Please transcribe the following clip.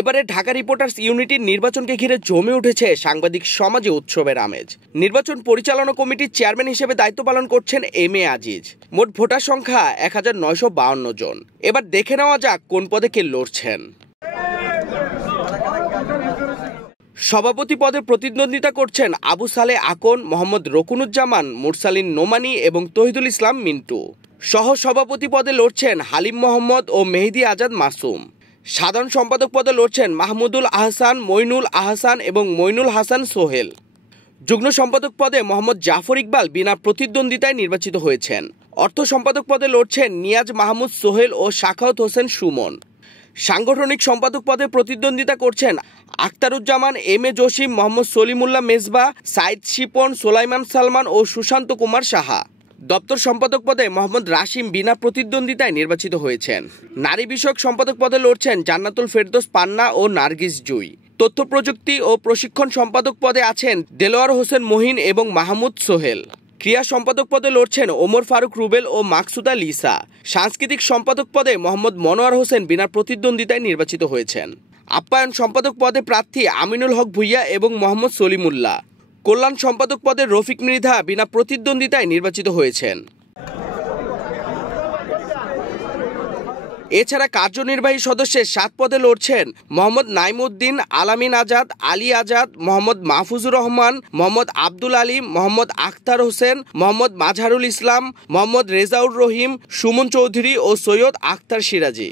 এবারে ঢাকা রিপোর্টার্স ইউনিটির নির্বাচনকে ঘিরে জমে উঠেছে সাংবাদিক সমাজে উৎসবের আমেজ। নির্বাচন পরিচালনা কমিটির চেয়ারম্যান হিসেবে দায়িত্ব পালন করছেন এম এ আজিজ। মোট ভোটার সংখ্যা 1952 জন। এবার দেখে নেওয়া যাক কোন পদে কে লড়ছেন। সভাপতি পদে প্রতিদ্বন্দ্বিতা করছেন আবু সালে আকন, মোহাম্মদ রকুনুজ্জামান, মুরসালিন নোমানী এবং তহিদুল ইসলাম মিন্টু। সহ সভাপতি পদে লড়ছেন হালিম মোহাম্মদ ও মেহেদি আজাদ মাসুম। সাধারণ সম্পাদক পদে লড়ছেন মাহমুদুল আহসান, মইনুল আহসান এবং মইনুল হাসান সোহেল। যুগ্ম সম্পাদক পদে মোহাম্মদ জাফর ইকবাল বিনা প্রতিদ্বন্দ্বিতায় নির্বাচিত হয়েছেন। অর্থ সম্পাদক পদে লড়ছেন নিয়াজ মাহমুদ সোহেল ও শাখাওয়াত হোসেন সুমন। সাংগঠনিক সম্পাদক পদে প্রতিদ্বন্দ্বিতা করছেন আখতারুজ্জামান, এম এ জসিম, মোহাম্মদ সলিমুল্লাহ মেজবা, সাইদ শিপন, সোলাইমান সালমান ও সুশান্ত কুমার সাহা। দপ্তর সম্পাদক পদে মোহাম্মদ রাশিম বিনা প্রতিদ্বন্দ্বিতায় নির্বাচিত হয়েছেন। নারী বিষয়ক সম্পাদক পদে লড়ছেন জান্নাতুল ফেরদৌস পান্না ও নার্গিস জুই। তথ্য প্রযুক্তি ও প্রশিক্ষণ সম্পাদক পদে আছেন দেলোয়ার হোসেন মহিন এবং মাহমুদ সোহেল। ক্রীড়া সম্পাদক পদে লড়ছেন ওমর ফারুক রুবেল ও মাকসুদা লিসা। সাংস্কৃতিক সম্পাদক পদে মোহাম্মদ মনোয়ার হোসেন বিনা প্রতিদ্বন্দ্বিতায় নির্বাচিত হয়েছেন। আপ্যায়ন সম্পাদক পদে প্রার্থী আমিনুল হক ভুইয়া এবং মোহাম্মদ সলিমুল্লাহ। কল্যাণ সম্পাদক পদে রফিক মৃধা বিনা প্রতিদ্বন্দ্বিতায় নির্বাচিত হয়েছেন। এছাড়া কার্যনির্বাহী সদস্যের 7 পদে লড়ছেন মোহাম্মদ নাইমুদ্দিন, আলামিন আজাদ, আলী আজাদ, মোহাম্মদ মাহফুজুর রহমান, মোহাম্মদ আব্দুল আলিম, মোহাম্মদ আখতার হোসেন, মোহাম্মদ মাজহারুল ইসলাম, মোহাম্মদ রেজাউর রহিম, সুমন চৌধুরী ও সৈয়দ আখতার সিরাজি।